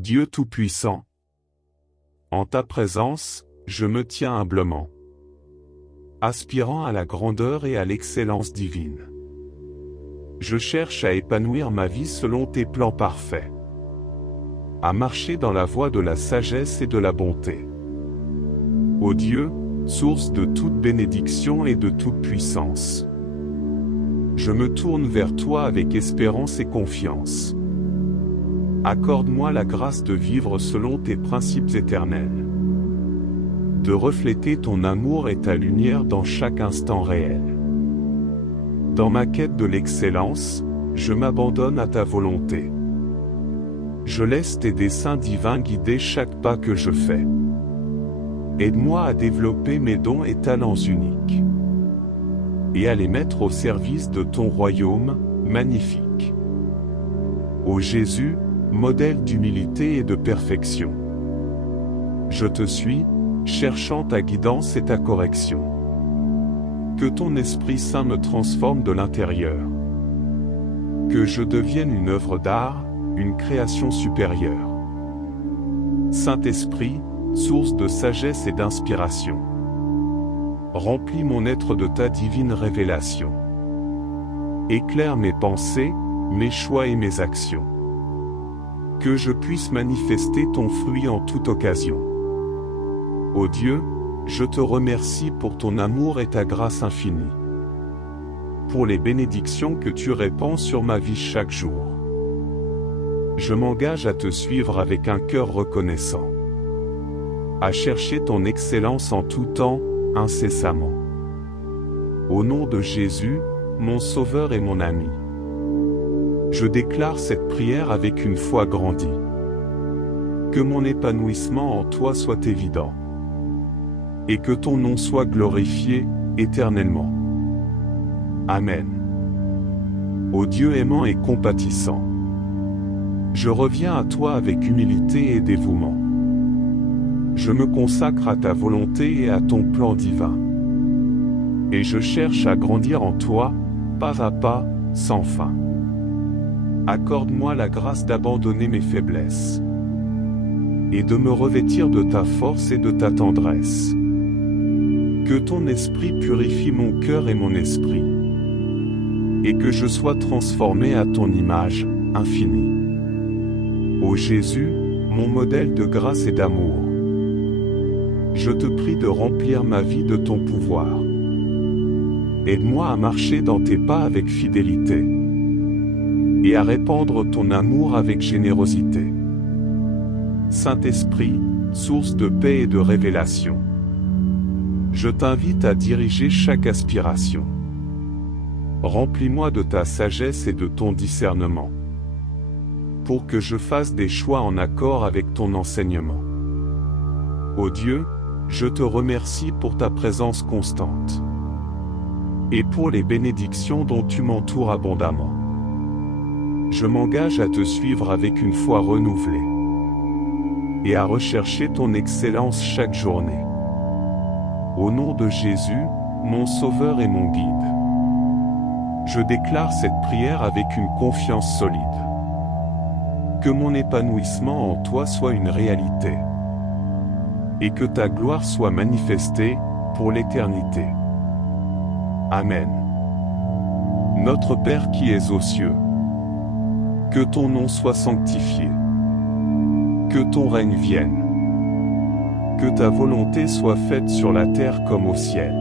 Dieu Tout-Puissant, en ta présence, je me tiens humblement, aspirant à la grandeur et à l'excellence divine. Je cherche à épanouir ma vie selon tes plans parfaits, à marcher dans la voie de la sagesse et de la bonté. Ô Dieu, source de toute bénédiction et de toute puissance, je me tourne vers toi avec espérance et confiance. Accorde-moi la grâce de vivre selon tes principes éternels, de refléter ton amour et ta lumière dans chaque instant réel. Dans ma quête de l'excellence, je m'abandonne à ta volonté. Je laisse tes desseins divins guider chaque pas que je fais. Aide-moi à développer mes dons et talents uniques, et à les mettre au service de ton royaume magnifique. Ô Jésus, modèle d'humilité et de perfection, je te suis, cherchant ta guidance et ta correction. Que ton Esprit Saint me transforme de l'intérieur. Que je devienne une œuvre d'art, une création supérieure. Saint-Esprit, source de sagesse et d'inspiration, remplis mon être de ta divine révélation. Éclaire mes pensées, mes choix et mes actions. Que je puisse manifester ton fruit en toute occasion. Ô Dieu, je te remercie pour ton amour et ta grâce infinie, pour les bénédictions que tu répands sur ma vie chaque jour. Je m'engage à te suivre avec un cœur reconnaissant, à chercher ton excellence en tout temps, incessamment. Au nom de Jésus, mon Sauveur et mon ami, je déclare cette prière avec une foi grandie. Que mon épanouissement en toi soit évident, et que ton nom soit glorifié, éternellement. Amen. Ô Dieu aimant et compatissant, je reviens à toi avec humilité et dévouement. Je me consacre à ta volonté et à ton plan divin. Et je cherche à grandir en toi, pas à pas, sans fin. Accorde-moi la grâce d'abandonner mes faiblesses, et de me revêtir de ta force et de ta tendresse. Que ton esprit purifie mon cœur et mon esprit, et que je sois transformé à ton image infinie. Ô Jésus, mon modèle de grâce et d'amour, je te prie de remplir ma vie de ton pouvoir. Aide-moi à marcher dans tes pas avec fidélité, et à répandre ton amour avec générosité. Saint-Esprit, source de paix et de révélation, je t'invite à diriger chaque aspiration. Remplis-moi de ta sagesse et de ton discernement, pour que je fasse des choix en accord avec ton enseignement. Ô Dieu, je te remercie pour ta présence constante, et pour les bénédictions dont tu m'entoures abondamment. Je m'engage à te suivre avec une foi renouvelée, et à rechercher ton excellence chaque journée. Au nom de Jésus, mon Sauveur et mon Guide, je déclare cette prière avec une confiance solide. Que mon épanouissement en toi soit une réalité, et que ta gloire soit manifestée pour l'éternité. Amen. Notre Père qui es aux cieux, que ton nom soit sanctifié, que ton règne vienne, que ta volonté soit faite sur la terre comme au ciel.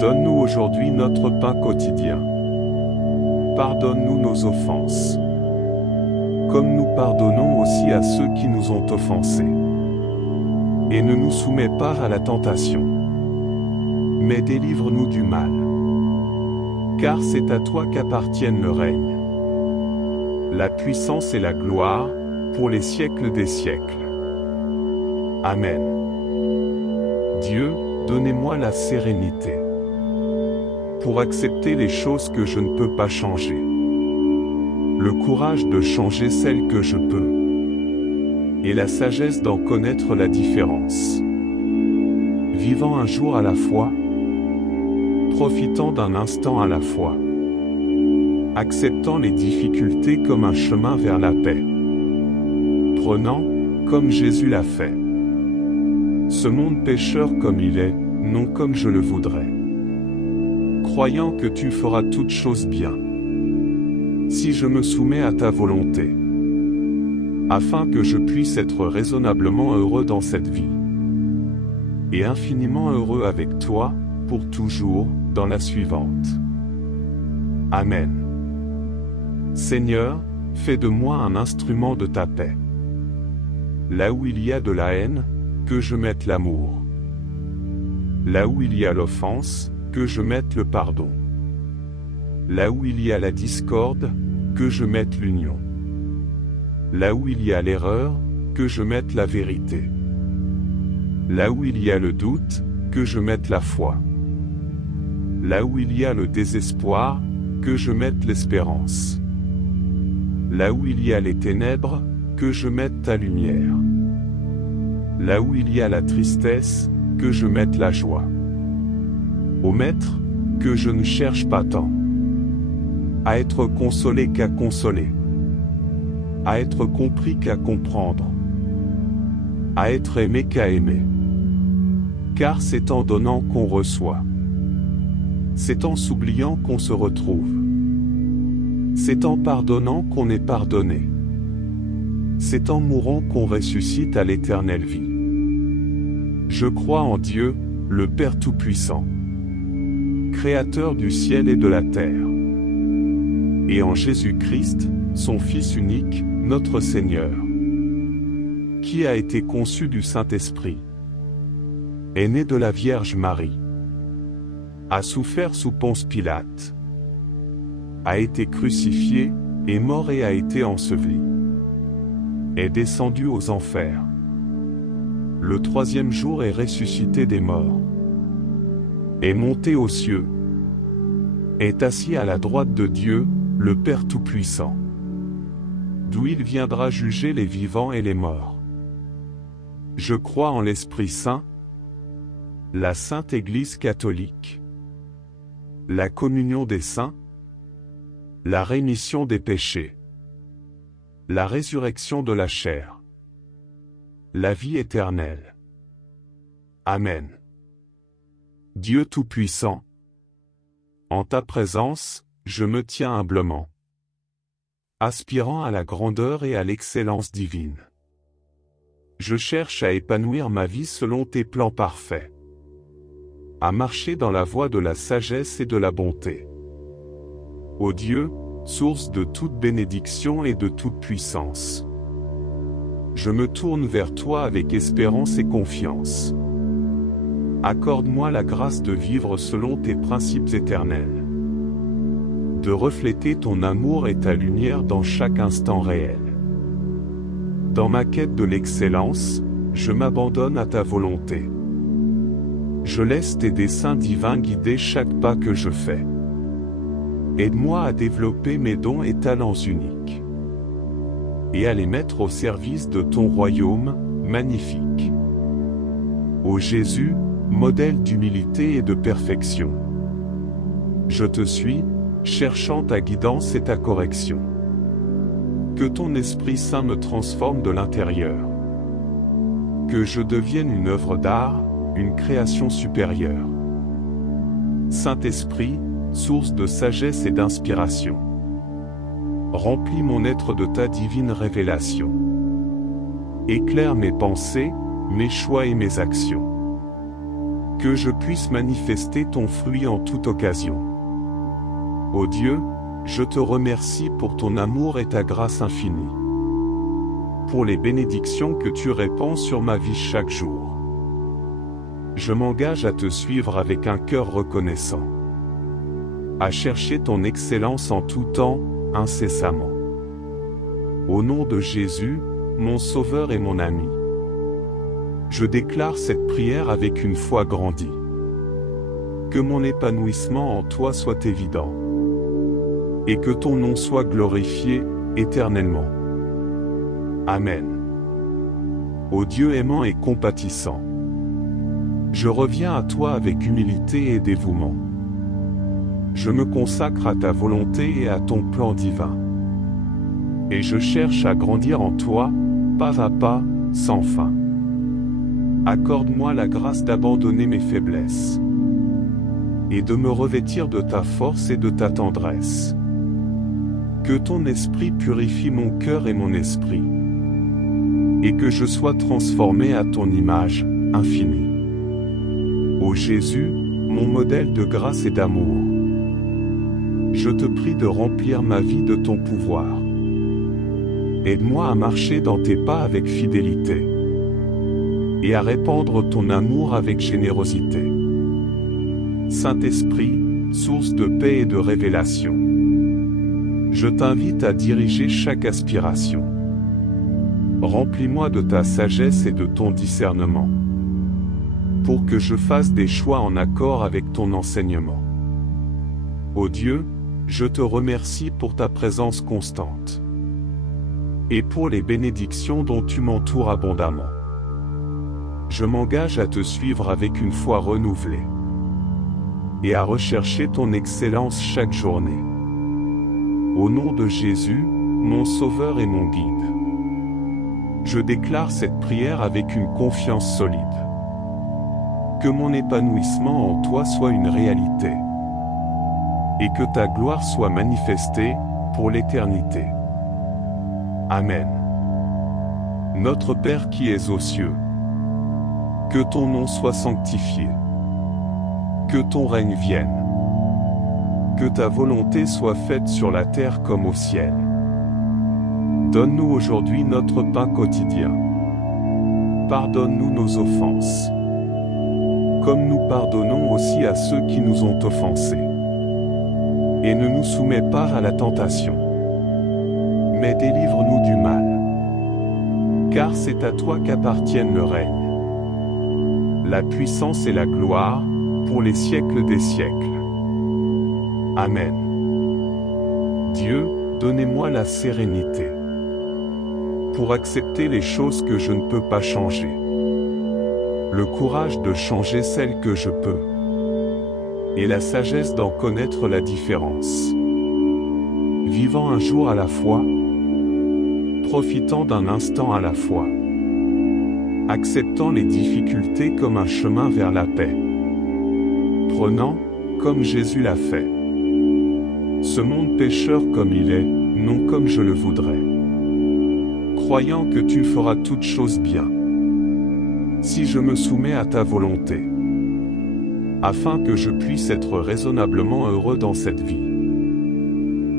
Donne-nous aujourd'hui notre pain quotidien. Pardonne-nous nos offenses, comme nous pardonnons aussi à ceux qui nous ont offensés. Et ne nous soumets pas à la tentation, mais délivre-nous du mal. Car c'est à toi qu'appartiennent le règne, la puissance et la gloire, pour les siècles des siècles. Amen. Dieu, donnez-moi la sérénité pour accepter les choses que je ne peux pas changer, le courage de changer celles que je peux, et la sagesse d'en connaître la différence. Vivant un jour à la fois, profitant d'un instant à la fois, acceptant les difficultés comme un chemin vers la paix. comprenant, comme Jésus l'a fait. Ce monde pécheur comme il est, non comme je le voudrais. Croyant que tu feras toutes choses bien. Si je me soumets à ta volonté, afin que je puisse être raisonnablement heureux dans cette vie, et infiniment heureux avec toi, pour toujours, dans la suivante. Amen. Seigneur, fais de moi un instrument de ta paix. Là où il y a de la haine, que je mette l'amour. Là où il y a l'offense, que je mette le pardon. Là où il y a la discorde, que je mette l'union. Là où il y a l'erreur, que je mette la vérité. Là où il y a le doute, que je mette la foi. Là où il y a le désespoir, que je mette l'espérance. Là où il y a les ténèbres, que je mette ta lumière. Là où il y a la tristesse, que je mette la joie. Ô Maître, que je ne cherche pas tant à être consolé qu'à consoler, à être compris qu'à comprendre, à être aimé qu'à aimer. Car c'est en donnant qu'on reçoit. C'est en s'oubliant qu'on se retrouve. C'est en pardonnant qu'on est pardonné. C'est en mourant qu'on ressuscite à l'éternelle vie. Je crois en Dieu, le Père Tout-Puissant, Créateur du ciel et de la terre, et en Jésus-Christ, son Fils unique, notre Seigneur, qui a été conçu du Saint-Esprit, est né de la Vierge Marie, a souffert sous Ponce Pilate, a été crucifié, est mort et a été enseveli, est descendu aux enfers. Le troisième jour est ressuscité des morts, est monté aux cieux, est assis à la droite de Dieu, le Père Tout-Puissant, d'où il viendra juger les vivants et les morts. Je crois en l'Esprit Saint, la Sainte Église catholique, la communion des saints, la rémission des péchés, la résurrection de la chair, la vie éternelle. Amen. Dieu Tout-Puissant, en ta présence, je me tiens humblement, aspirant à la grandeur et à l'excellence divine. Je cherche à épanouir ma vie selon tes plans parfaits, à marcher dans la voie de la sagesse et de la bonté. Ô Dieu, source de toute bénédiction et de toute puissance, je me tourne vers toi avec espérance et confiance. Accorde-moi la grâce de vivre selon tes principes éternels, de refléter ton amour et ta lumière dans chaque instant réel. Dans ma quête de l'excellence, je m'abandonne à ta volonté. Je laisse tes desseins divins guider chaque pas que je fais. Aide-moi à développer mes dons et talents uniques, et à les mettre au service de ton royaume, magnifique. Ô Jésus, modèle d'humilité et de perfection, je te suis, cherchant ta guidance et ta correction. Que ton Esprit Saint me transforme de l'intérieur. Que je devienne une œuvre d'art, une création supérieure. Saint-Esprit, source de sagesse et d'inspiration, remplis mon être de ta divine révélation. Éclaire mes pensées, mes choix et mes actions. Que je puisse manifester ton fruit en toute occasion. Ô Dieu, je te remercie pour ton amour et ta grâce infinie, pour les bénédictions que tu répands sur ma vie chaque jour. Je m'engage à te suivre avec un cœur reconnaissant, à chercher ton excellence en tout temps, incessamment. Au nom de Jésus, mon Sauveur et mon ami, je déclare cette prière avec une foi grandie. Que mon épanouissement en toi soit évident, et que ton nom soit glorifié, éternellement. Amen. Ô Dieu aimant et compatissant, je reviens à toi avec humilité et dévouement. Je me consacre à ta volonté et à ton plan divin. Et je cherche à grandir en toi, pas à pas, sans fin. Accorde-moi la grâce d'abandonner mes faiblesses et de me revêtir de ta force et de ta tendresse. Que ton esprit purifie mon cœur et mon esprit, et que je sois transformé à ton image infinie. Ô Jésus, mon modèle de grâce et d'amour, je te prie de remplir ma vie de ton pouvoir. Aide-moi à marcher dans tes pas avec fidélité et à répandre ton amour avec générosité. Saint-Esprit, source de paix et de révélation, je t'invite à diriger chaque aspiration. Remplis-moi de ta sagesse et de ton discernement, pour que je fasse des choix en accord avec ton enseignement. Ô Dieu, je te remercie pour ta présence constante et pour les bénédictions dont tu m'entoures abondamment. Je m'engage à te suivre avec une foi renouvelée et à rechercher ton excellence chaque journée. Au nom de Jésus, mon Sauveur et mon Guide, je déclare cette prière avec une confiance solide. Que mon épanouissement en toi soit une réalité, et que ta gloire soit manifestée pour l'éternité. Amen. Notre Père qui es aux cieux, que ton nom soit sanctifié, que ton règne vienne, que ta volonté soit faite sur la terre comme au ciel. Donne-nous aujourd'hui notre pain quotidien. Pardonne-nous nos offenses, comme nous pardonnons aussi à ceux qui nous ont offensés. Et ne nous soumets pas à la tentation, mais délivre-nous du mal. Car c'est à toi qu'appartiennent le règne, la puissance et la gloire, pour les siècles des siècles. Amen. Dieu, donnez-moi la sérénité pour accepter les choses que je ne peux pas changer, le courage de changer celles que je peux, et la sagesse d'en connaître la différence. Vivant un jour à la fois, profitant d'un instant à la fois, acceptant les difficultés comme un chemin vers la paix, prenant, comme Jésus l'a fait, ce monde pécheur comme il est, non comme je le voudrais, croyant que tu feras toutes choses bien, si je me soumets à ta volonté, afin que je puisse être raisonnablement heureux dans cette vie,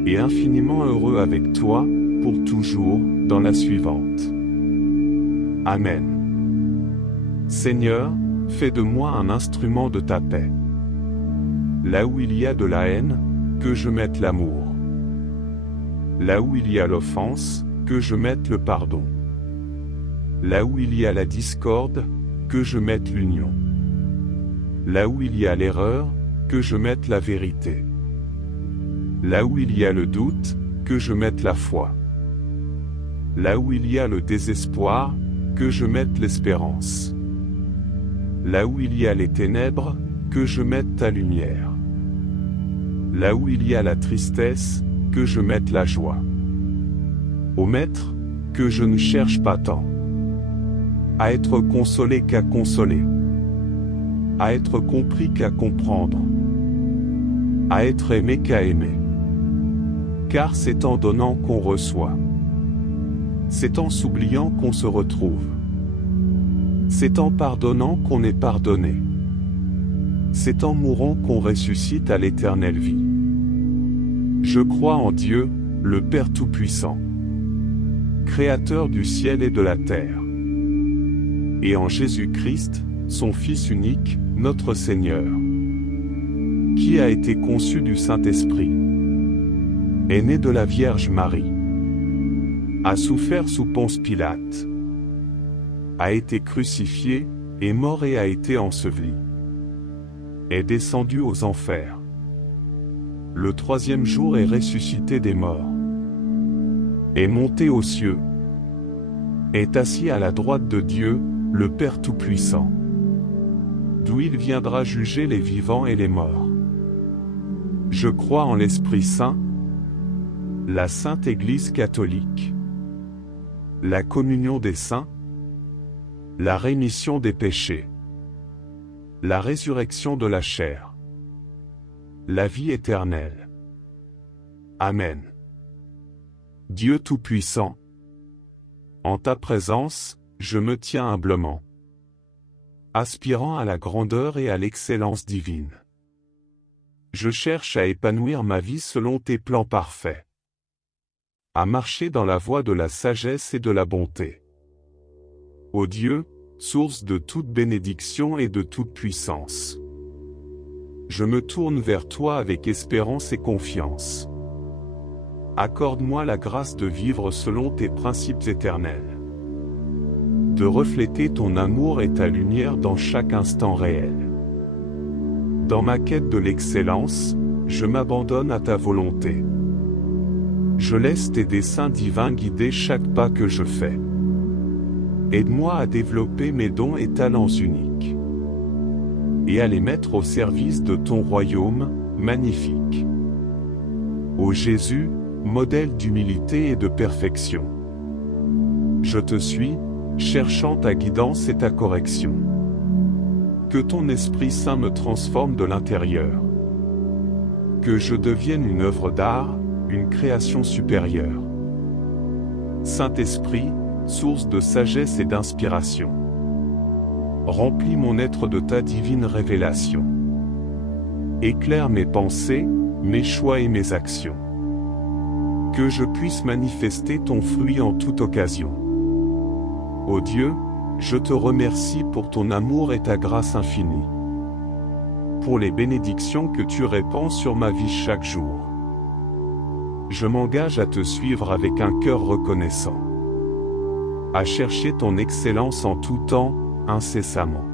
et infiniment heureux avec toi, pour toujours, dans la suivante. Amen. Seigneur, fais de moi un instrument de ta paix. Là où il y a de la haine, que je mette l'amour. Là où il y a l'offense, que je mette le pardon. Là où il y a la discorde, que je mette l'union. Là où il y a l'erreur, que je mette la vérité. Là où il y a le doute, que je mette la foi. Là où il y a le désespoir, que je mette l'espérance. Là où il y a les ténèbres, que je mette ta lumière. Là où il y a la tristesse, que je mette la joie. Ô Maître, que je ne cherche pas tant à être consolé qu'à consoler, à être compris qu'à comprendre, à être aimé qu'à aimer. Car c'est en donnant qu'on reçoit, c'est en s'oubliant qu'on se retrouve, c'est en pardonnant qu'on est pardonné, c'est en mourant qu'on ressuscite à l'éternelle vie. Je crois en Dieu, le Père Tout-Puissant, Créateur du ciel et de la terre, et en Jésus-Christ, son Fils unique, notre Seigneur, qui a été conçu du Saint-Esprit, est né de la Vierge Marie, a souffert sous Ponce Pilate, a été crucifié, est mort et a été enseveli, est descendu aux enfers. Le troisième jour est ressuscité des morts, est monté aux cieux, est assis à la droite de Dieu, le Père Tout-Puissant, d'où il viendra juger les vivants et les morts. Je crois en l'Esprit Saint, la Sainte Église catholique, la communion des saints, la rémission des péchés, la résurrection de la chair, la vie éternelle. Amen. Dieu Tout-Puissant, en ta présence, je me tiens humblement, aspirant à la grandeur et à l'excellence divine. Je cherche à épanouir ma vie selon tes plans parfaits, à marcher dans la voie de la sagesse et de la bonté. Ô Dieu, source de toute bénédiction et de toute puissance, je me tourne vers toi avec espérance et confiance. Accorde-moi la grâce de vivre selon tes principes éternels, de refléter ton amour et ta lumière dans chaque instant réel. Dans ma quête de l'excellence, je m'abandonne à ta volonté. Je laisse tes desseins divins guider chaque pas que je fais. Aide-moi à développer mes dons et talents uniques, et à les mettre au service de ton royaume magnifique. Ô Jésus, modèle d'humilité et de perfection, je te suis, cherchant ta guidance et ta correction. Que ton Esprit Saint me transforme de l'intérieur. Que je devienne une œuvre d'art, une création supérieure. Saint-Esprit, source de sagesse et d'inspiration, remplis mon être de ta divine révélation. Éclaire mes pensées, mes choix et mes actions. Que je puisse manifester ton fruit en toute occasion. Ô Dieu, je te remercie pour ton amour et ta grâce infinie, pour les bénédictions que tu répands sur ma vie chaque jour. Je m'engage à te suivre avec un cœur reconnaissant, à chercher ton excellence en tout temps, incessamment.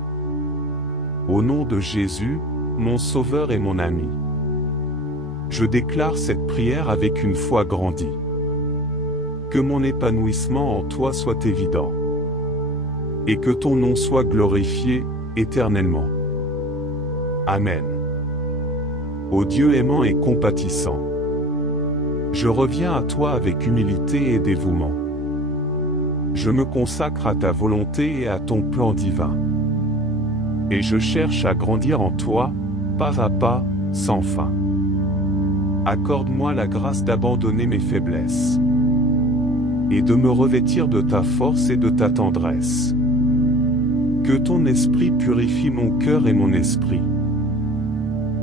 Au nom de Jésus, mon Sauveur et mon ami, je déclare cette prière avec une foi grandie. Que mon épanouissement en toi soit évident, et que ton nom soit glorifié, éternellement. Amen. Ô Dieu aimant et compatissant, je reviens à toi avec humilité et dévouement. Je me consacre à ta volonté et à ton plan divin. Et je cherche à grandir en toi, pas à pas, sans fin. Accorde-moi la grâce d'abandonner mes faiblesses, et de me revêtir de ta force et de ta tendresse. Que ton esprit purifie mon cœur et mon esprit,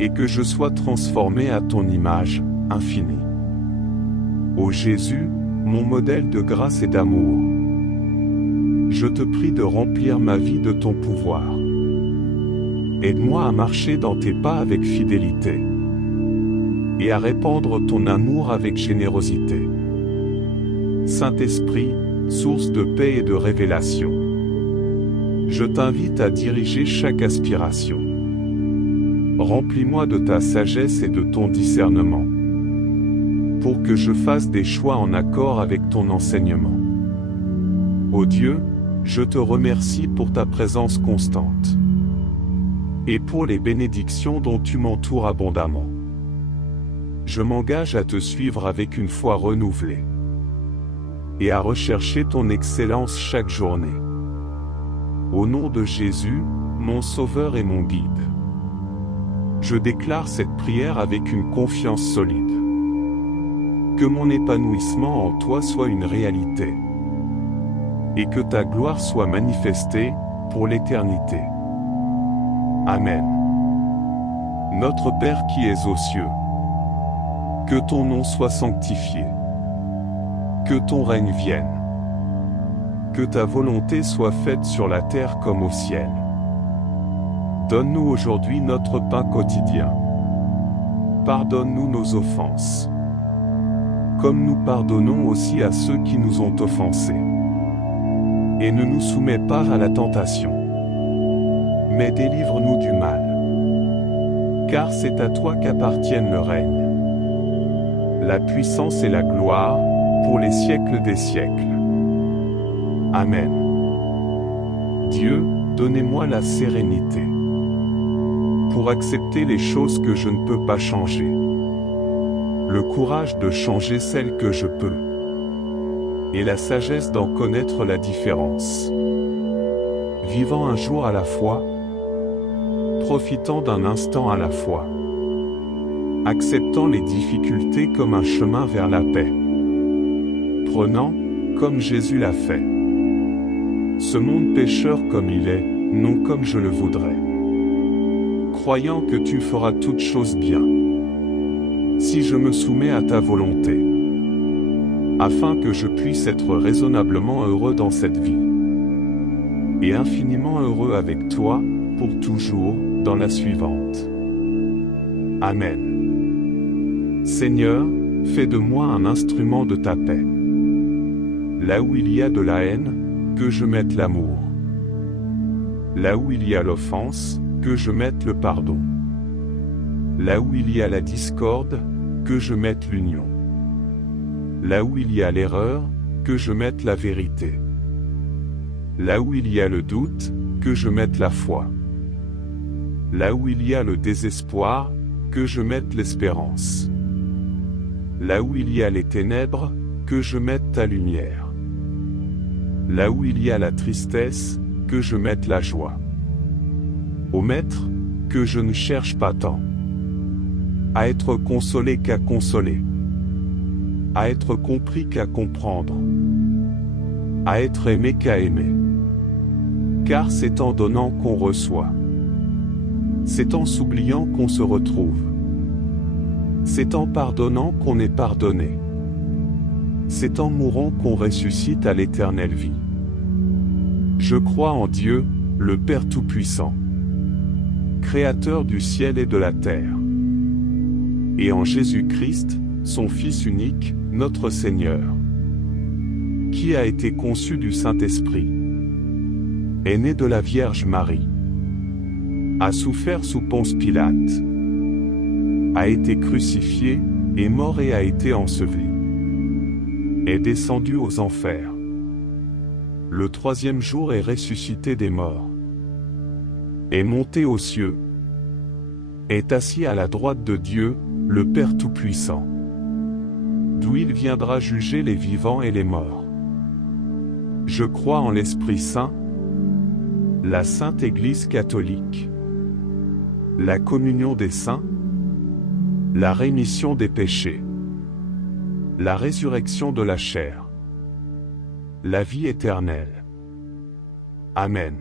et que je sois transformé à ton image infinie. Ô Jésus, mon modèle de grâce et d'amour, je te prie de remplir ma vie de ton pouvoir. Aide-moi à marcher dans tes pas avec fidélité, et à répandre ton amour avec générosité. Saint-Esprit, source de paix et de révélation, je t'invite à diriger chaque aspiration. Remplis-moi de ta sagesse et de ton discernement, pour que je fasse des choix en accord avec ton enseignement. Ô Dieu, je te remercie pour ta présence constante, et pour les bénédictions dont tu m'entoures abondamment. Je m'engage à te suivre avec une foi renouvelée, et à rechercher ton excellence chaque journée. Au nom de Jésus, mon Sauveur et mon Guide, je déclare cette prière avec une confiance solide. Que mon épanouissement en toi soit une réalité, et que ta gloire soit manifestée pour l'éternité. Amen. Notre Père qui es aux cieux, que ton nom soit sanctifié, que ton règne vienne, que ta volonté soit faite sur la terre comme au ciel. Donne-nous aujourd'hui notre pain quotidien. Pardonne-nous nos offenses, comme nous pardonnons aussi à ceux qui nous ont offensés. Et ne nous soumets pas à la tentation, mais délivre-nous du mal. Car c'est à toi qu'appartiennent le règne, la puissance et la gloire, pour les siècles des siècles. Amen. Dieu, donnez-moi la sérénité pour accepter les choses que je ne peux pas changer, le courage de changer celles que je peux, et la sagesse d'en connaître la différence. Vivant un jour à la fois, profitant d'un instant à la fois, acceptant les difficultés comme un chemin vers la paix, prenant, comme Jésus l'a fait, ce monde pécheur comme il est, non comme je le voudrais, croyant que tu feras toutes choses bien, si je me soumets à ta volonté, afin que je puisse être raisonnablement heureux dans cette vie, et infiniment heureux avec toi, pour toujours, dans la suivante. Amen. Seigneur, fais de moi un instrument de ta paix. Là où il y a de la haine, que je mette l'amour. Là où il y a l'offense, que je mette le pardon. Là où il y a la discorde, que je mette l'union. Là où il y a l'erreur, que je mette la vérité. Là où il y a le doute, que je mette la foi. Là où il y a le désespoir, que je mette l'espérance. Là où il y a les ténèbres, que je mette ta lumière. Là où il y a la tristesse, que je mette la joie. Ô Maître, que je ne cherche pas tant à être consolé qu'à consoler, à être compris qu'à comprendre, à être aimé qu'à aimer. Car c'est en donnant qu'on reçoit, c'est en s'oubliant qu'on se retrouve, c'est en pardonnant qu'on est pardonné, c'est en mourant qu'on ressuscite à l'éternelle vie. Je crois en Dieu, le Père Tout-Puissant, Créateur du ciel et de la terre, et en Jésus-Christ, son Fils unique, notre Seigneur, qui a été conçu du Saint-Esprit, est né de la Vierge Marie, a souffert sous Ponce Pilate, a été crucifié, est mort et a été enseveli, est descendu aux enfers. Le troisième jour est ressuscité des morts, est monté aux cieux, est assis à la droite de Dieu, le Père Tout-Puissant, d'où il viendra juger les vivants et les morts. Je crois en l'Esprit Saint, la Sainte Église catholique, la communion des saints, la rémission des péchés, la résurrection de la chair, la vie éternelle. Amen.